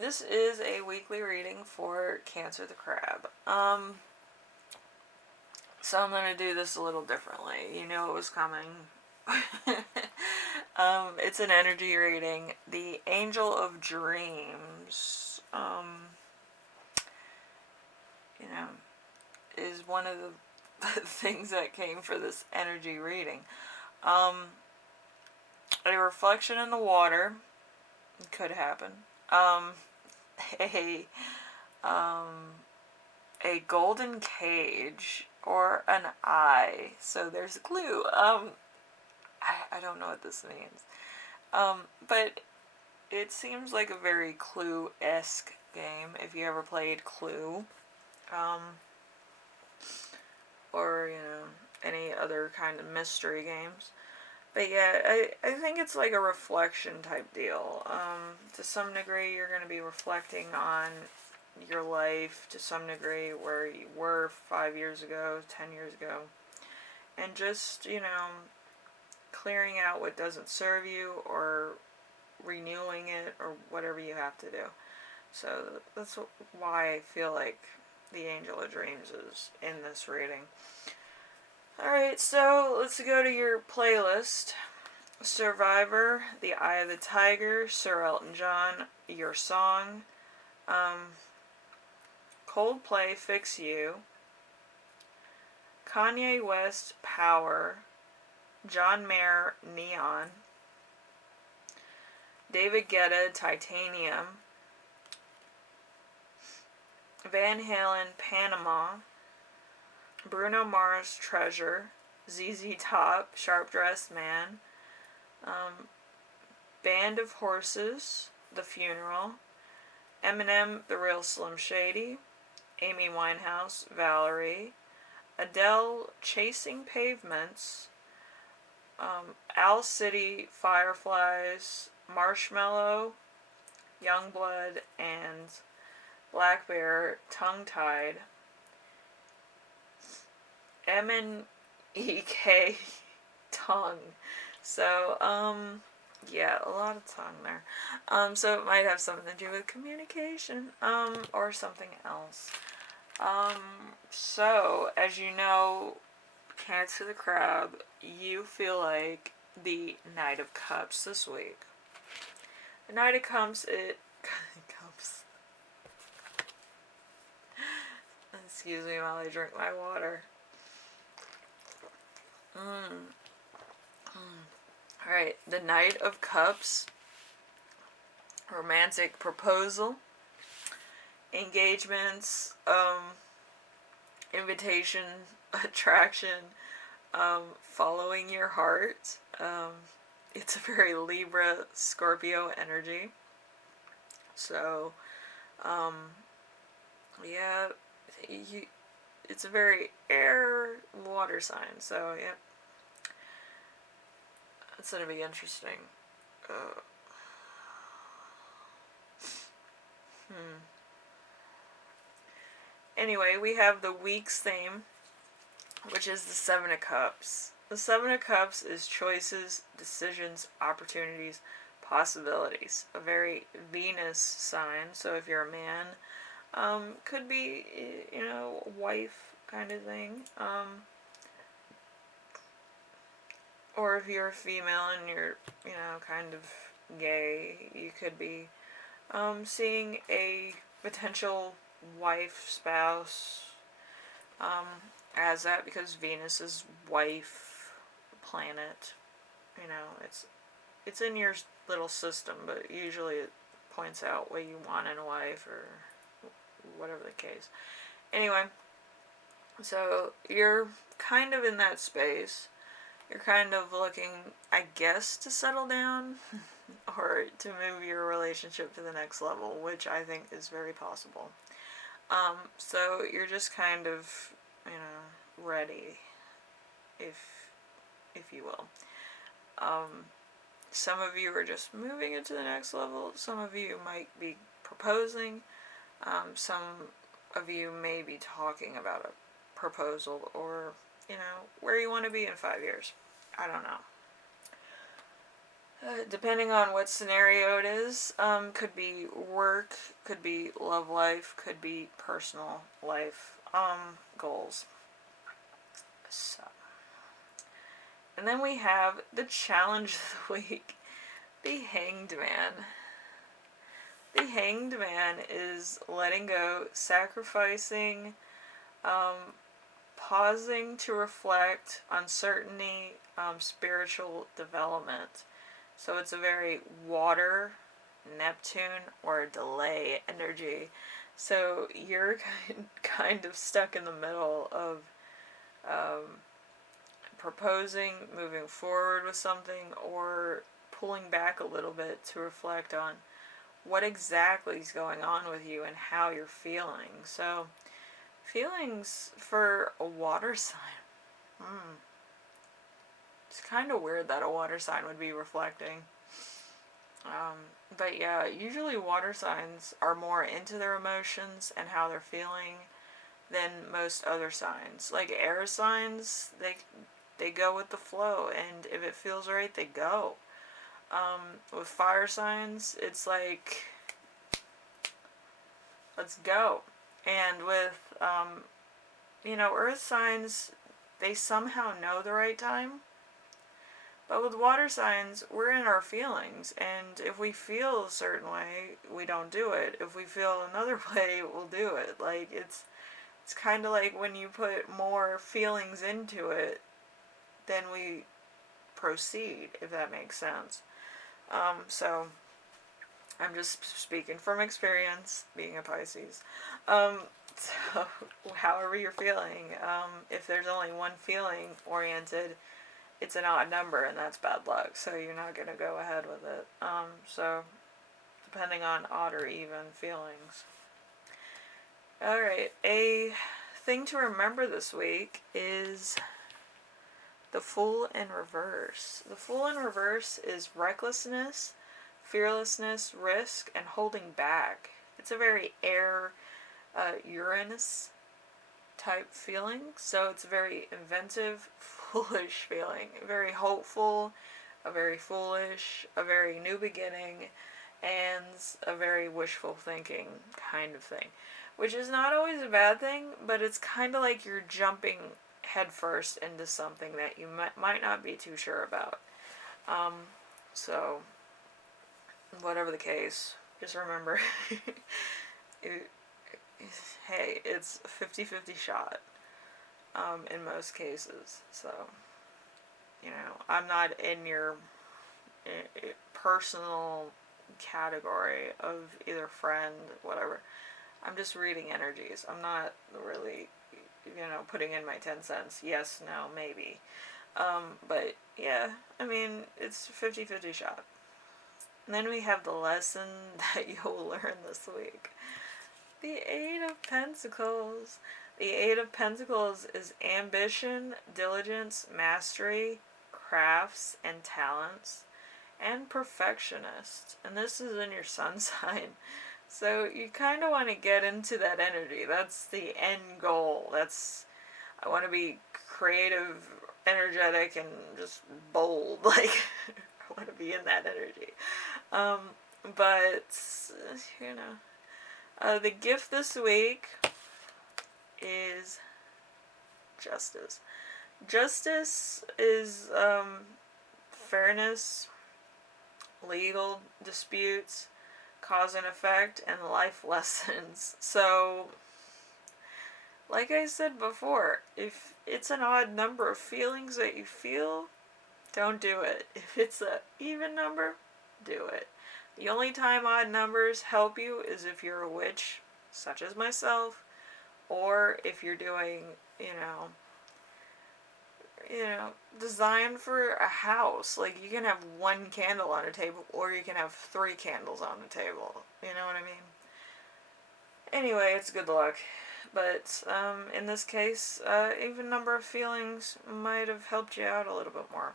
this is a weekly reading for Cancer the Crab. So I'm gonna do this a little differently. You know it was coming. It's an energy reading. The Angel of Dreams, you know, is one of the things that came for this energy reading. A reflection in the water could happen. A a golden cage or an eye. So there's a clue. I don't know what this means. But it seems like a very Clue-esque game if you ever played Clue. Or, you know, any other kind of mystery games. But yeah, I think it's like a reflection type deal. To some degree, you're going to be reflecting on your life to some degree, where you were 5 years ago, 10 years ago. And just, you know, clearing out what doesn't serve you or renewing it or whatever you have to do. So that's why I feel like the Angel of Dreams is in this reading. Alright, so let's go to your playlist. Survivor, The Eye of the Tiger, Sir Elton John, Your Song, Coldplay, Fix You, Kanye West, Power, John Mayer, Neon, David Guetta, Titanium, Van Halen, Panama, Bruno Mars, Treasure, ZZ Top, Sharp Dressed Man, Band of Horses, The Funeral, Eminem, The Real Slim Shady, Amy Winehouse, Valerie, Adele, Chasing Pavements, Owl City, Fireflies, Marshmello, Yungblud, and Blackbear Tongue-Tied, MNEK-Tongue. So, yeah, a lot of tongue there. So it might have something to do with communication, or something else. So, as you know, Cancer the Crab, you feel like the Knight of Cups this week. The Knight of Cups, Cups. Excuse me while I drink my water. Alright, the Knight of Cups, romantic proposal, engagements, invitation, attraction, following your heart. It's a very Libra, Scorpio energy. So, yeah, it's a very air, water sign. So, yeah. It's going to be interesting. Anyway, we have the week's theme, which is the Seven of Cups. The Seven of Cups is choices, decisions, opportunities, possibilities. A very Venus sign. So if you're a man, could be, you know, wife kind of thing. Or if you're a female and you're, you know, kind of gay, you could be seeing a potential wife, spouse, as that, because Venus is wife planet. You know, it's in your little system, but usually it points out what you want in a wife or whatever the case. Anyway, so you're kind of in that space. You're kind of looking, I guess, to settle down or to move your relationship to the next level, which I think is very possible. So you're just kind of, you know, ready, if you will. Some of you are just moving it to the next level. Some of you might be proposing. Some of you may be talking about a proposal, or, you know, where you want to be in 5 years. I don't know. Depending on what scenario it is, could be work, could be love life, could be personal life, goals. So, and then we have the challenge of the week, the Hanged Man. The Hanged Man is letting go, sacrificing, pausing to reflect, uncertainty, spiritual development. So it's a very water, Neptune, or delay energy. So you're kind of stuck in the middle of proposing, moving forward with something, or pulling back a little bit to reflect on what exactly is going on with you and how you're feeling. So, feelings for a water sign. It's kind of weird that a water sign would be reflecting. But yeah, usually water signs are more into their emotions and how they're feeling than most other signs. Like air signs, they go with the flow, and if it feels right, they go. With fire signs, it's like, let's go. And with, earth signs, they somehow know the right time. But with water signs, we're in our feelings, and if we feel a certain way, we don't do it. If we feel another way, we'll do it. Like, it's kind of like when you put more feelings into it, then we proceed, if that makes sense. So, I'm just speaking from experience, being a Pisces. So, however you're feeling, if there's only one feeling oriented, it's an odd number, and that's bad luck, so you're not going to go ahead with it. So, depending on odd or even feelings. Alright, a thing to remember this week is the Fool in reverse. The Fool in reverse is recklessness, fearlessness, risk, and holding back. It's a very air, Uranus type feeling, so it's a very inventive, foolish feeling. Very hopeful, a very foolish, a very new beginning, and a very wishful thinking kind of thing. Which is not always a bad thing, but it's kind of like you're jumping headfirst into something that you might not be too sure about. So, whatever the case, just remember, hey, it's a 50-50 shot, in most cases. So, I'm not in your personal category of either friend, whatever. I'm just reading energies. I'm not really, putting in my 10 cents. Yes, no, maybe. But yeah, it's a 50-50 shot. And then we have the lesson that you'll learn this week. The Eight of Pentacles. The Eight of Pentacles is ambition, diligence, mastery, crafts, and talents, and perfectionist. And this is in your sun sign. So you kind of want to get into that energy. That's the end goal. I want to be creative, energetic, and just bold. Like, I want to be in that energy. But, the gift this week is justice. Justice is, fairness, legal disputes, cause and effect, and life lessons. So, like I said before, if it's an odd number of feelings that you feel, don't do it. If it's an even number, do it. The only time odd numbers help you is if you're a witch, such as myself, or if you're doing, design for a house. Like, you can have one candle on a table, or you can have 3 candles on the table. You know what I mean? Anyway, it's good luck. But, in this case, even number of feelings might have helped you out a little bit more.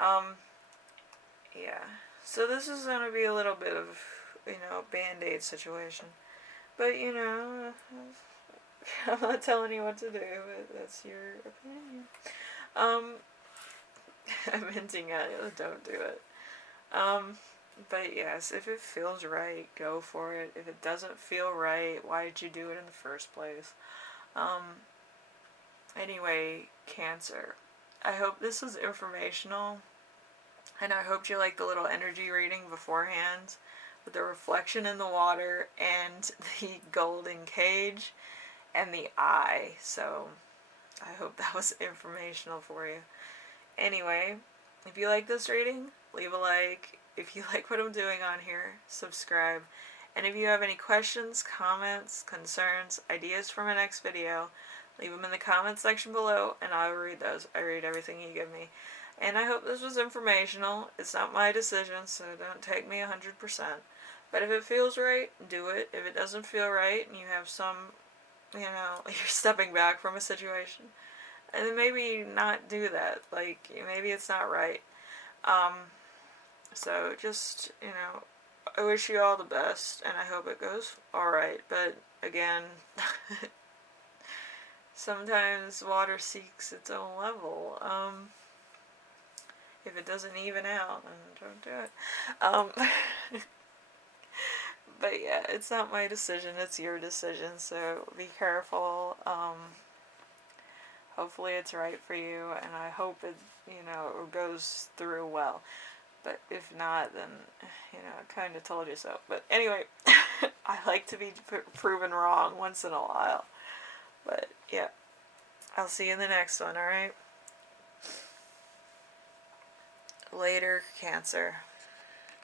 Yeah. So this is going to be a little bit of, Band-Aid situation. But, I'm not telling you what to do, but that's your opinion. I'm hinting at you, don't do it. But yes, if it feels right, go for it. If it doesn't feel right, why did you do it in the first place? Anyway, Cancer. I hope this was informational, and I hope you like the little energy reading beforehand with the reflection in the water and the golden cage and the eye. So I hope that was informational for you. Anyway, if you like this reading, leave a like. If you like what I'm doing on here, subscribe. And if you have any questions, comments, concerns, ideas for my next video, leave them in the comments section below and I'll read those. I read everything you give me. And I hope this was informational. It's not my decision, so don't take me 100%. But if it feels right, do it. If it doesn't feel right and you have some, you're stepping back from a situation, and then maybe not do that. Like, maybe it's not right. So just, I wish you all the best, and I hope it goes alright. But again, sometimes water seeks its own level. If it doesn't even out, then don't do it. But yeah, it's not my decision, it's your decision, so be careful. Hopefully it's right for you, and I hope it, goes through well. But if not, then, I kind of told you so. But anyway, I like to be proven wrong once in a while. But yeah, I'll see you in the next one, alright? Later, Cancer.